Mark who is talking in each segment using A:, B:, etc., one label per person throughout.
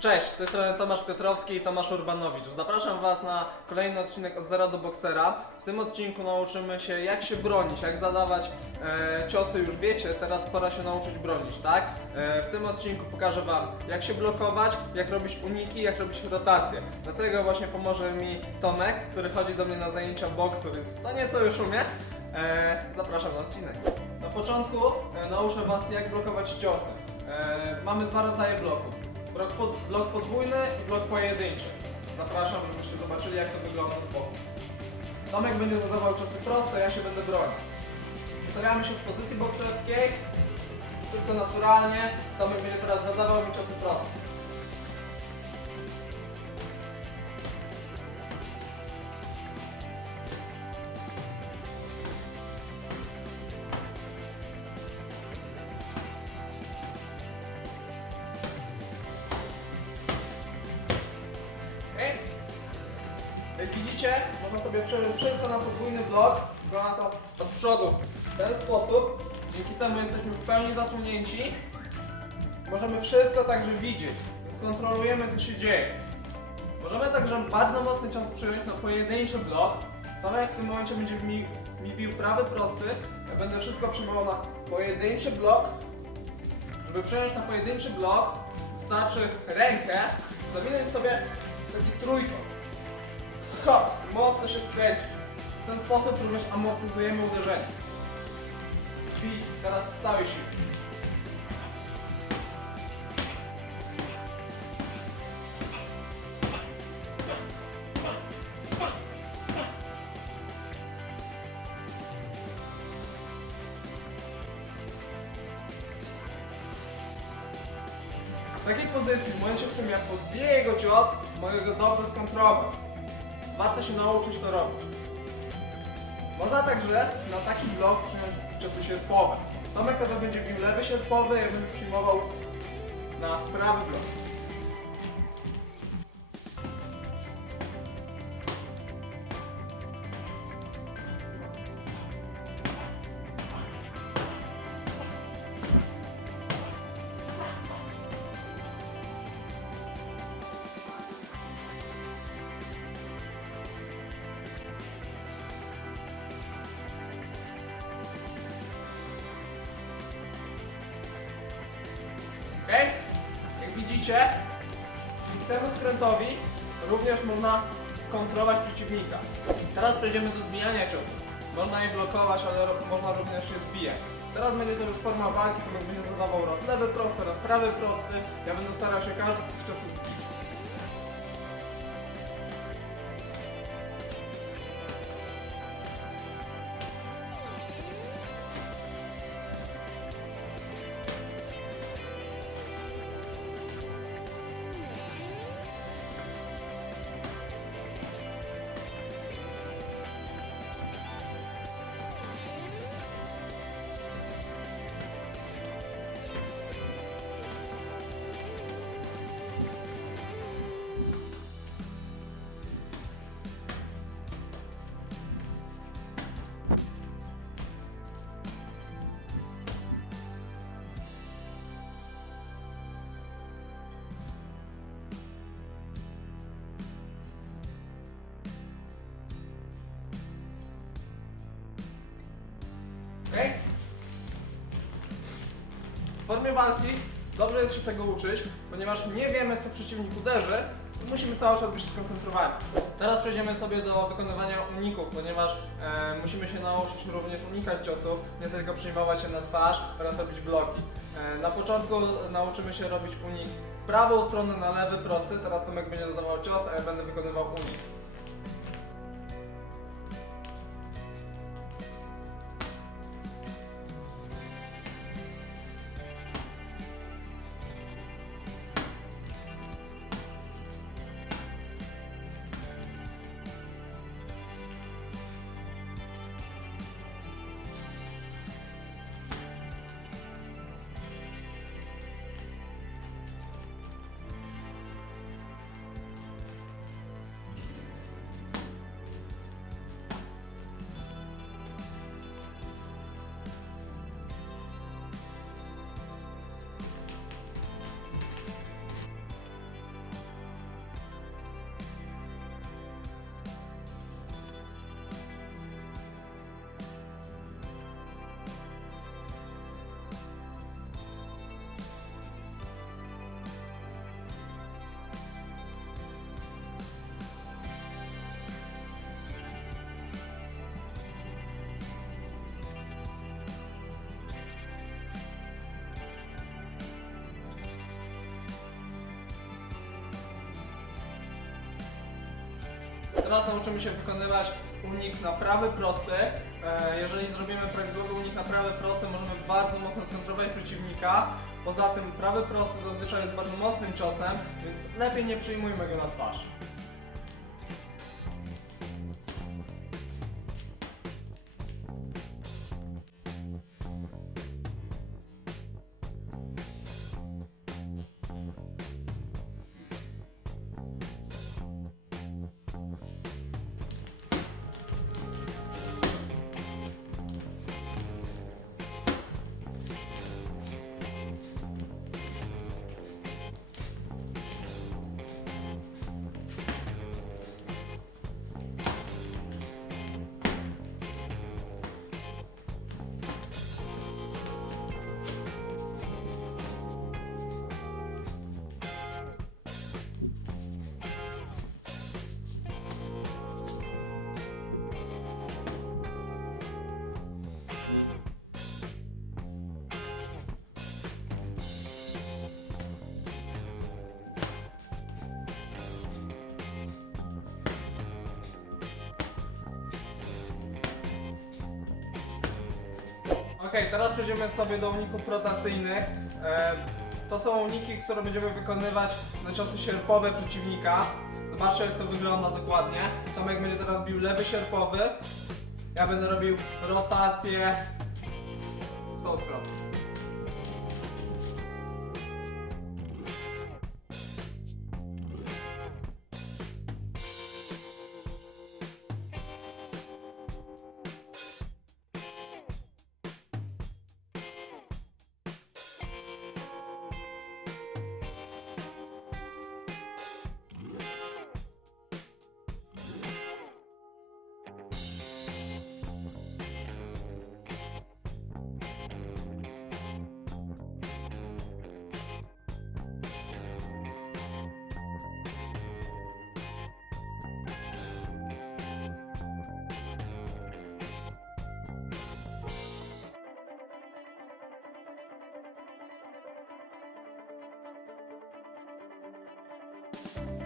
A: Cześć, z tej strony Tomasz Piotrowski i Tomasz Urbanowicz. Zapraszam Was na kolejny odcinek od zera do boksera. W tym odcinku nauczymy się jak się bronić, jak zadawać e, ciosy już wiecie, teraz pora się nauczyć bronić, tak? E, w tym odcinku pokażę Wam jak się blokować, jak robić uniki, jak robić rotacje. Dlatego właśnie pomoże mi Tomek, który chodzi do mnie na zajęcia boksu, więc co nieco już umie. E, zapraszam na odcinek. Na początku e, nauczę Was jak blokować ciosy. E, mamy dwa rodzaje bloków. Blok, pod, blok podwójny i blok pojedynczy. Zapraszam, żebyście zobaczyli jak to wygląda z boku. Tomek będzie zadawał ciosy proste, ja się będę bronił. Ustawiamy się w pozycji bokserskiej. Wszystko naturalnie. Tomek będzie teraz zadawał mi ciosy proste. Jak widzicie, można sobie przejąć wszystko na podwójny blok. Wygląda to od przodu. W ten sposób, dzięki temu jesteśmy w pełni zasłonięci. Możemy wszystko także widzieć, więc kontrolujemy co się dzieje. Możemy także bardzo mocny cios przyjąć na pojedynczy blok. Tomek w tym momencie będzie mi, mi bił prawy prosty. Ja będę wszystko przyjmował na pojedynczy blok. Żeby przejąć na pojedynczy blok, wystarczy rękę zawinąć sobie taki trójkąt. Hop! Mocno się skręcić. W ten sposób również amortyzujemy uderzenie. Bij teraz z całej siły. W takiej pozycji, w momencie, w którym ja podbiję jego cios, mogę go dobrze skontrować. Warto się nauczyć to robić. Można także na taki blok przyjąć ciosy sierpowe. Tomek wtedy będzie bił lewy sierpowy, ja będę przyjmował na prawy blok. Widzicie, dzięki temu skrętowi również można skontrować przeciwnika. Teraz przejdziemy do zbijania ciosów. Można je blokować, ale można również je zbijać. Teraz będzie to już forma walki, to będzie zadawał raz lewy prosty, raz prawy prosty. Ja będę starał się każdy z tych ciosów zbić. Formie walki dobrze jest się tego uczyć, ponieważ nie wiemy co przeciwnik uderzy, to musimy cały czas być skoncentrowani. Teraz przejdziemy sobie do wykonywania uników, ponieważ e, musimy się nauczyć również unikać ciosów, nie tylko przyjmować się na twarz oraz robić bloki. E, na początku nauczymy się robić unik w prawą stronę na lewy prosty, teraz Tomek będzie zadawał cios, a ja będę wykonywał unik. Teraz nauczymy się wykonywać unik na prawy prosty. E, Jeżeli zrobimy prawidłowy unik na prawy prosty, możemy bardzo mocno skontrować przeciwnika. Poza tym prawy prosty zazwyczaj jest bardzo mocnym ciosem, więc lepiej nie przyjmujmy go na twarz. Okej, teraz przejdziemy sobie do uników rotacyjnych. E, to są uniki, które będziemy wykonywać na ciosy sierpowe przeciwnika. Zobaczcie jak to wygląda dokładnie. Tomek będzie teraz bił lewy sierpowy. Ja będę robił rotację w tą stronę. ん?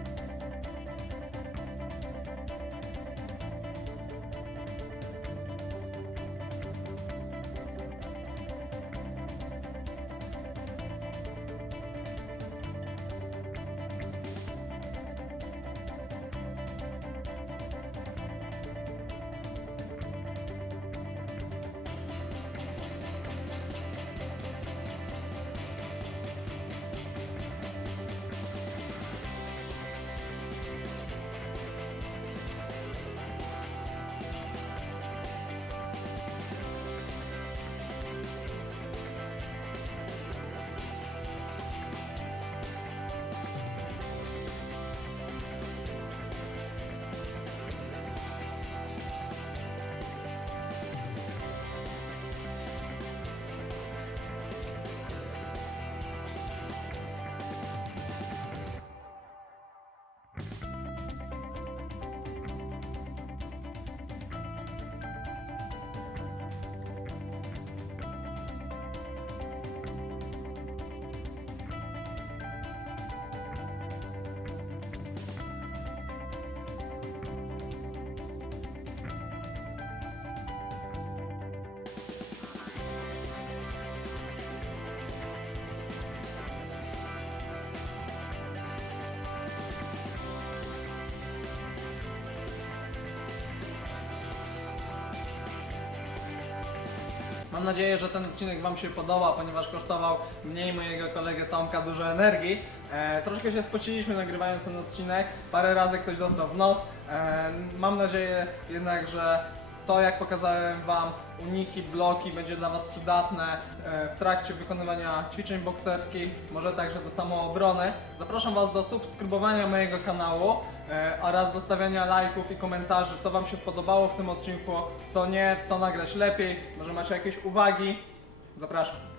A: Mam nadzieję, że ten odcinek Wam się podoba, ponieważ kosztował mniej mojego kolegę Tomka dużo energii. E, troszkę się spociliśmy nagrywając ten odcinek, parę razy ktoś dostał w nos. E, mam nadzieję jednak, że to jak pokazałem Wam uniki, bloki będzie dla Was przydatne e, w trakcie wykonywania ćwiczeń bokserskich, może także do samoobrony. Zapraszam Was do subskrybowania mojego kanału e, oraz zostawiania lajków i komentarzy, co Wam się podobało w tym odcinku, co nie, co nagrać lepiej, może macie jakieś uwagi. Zapraszam.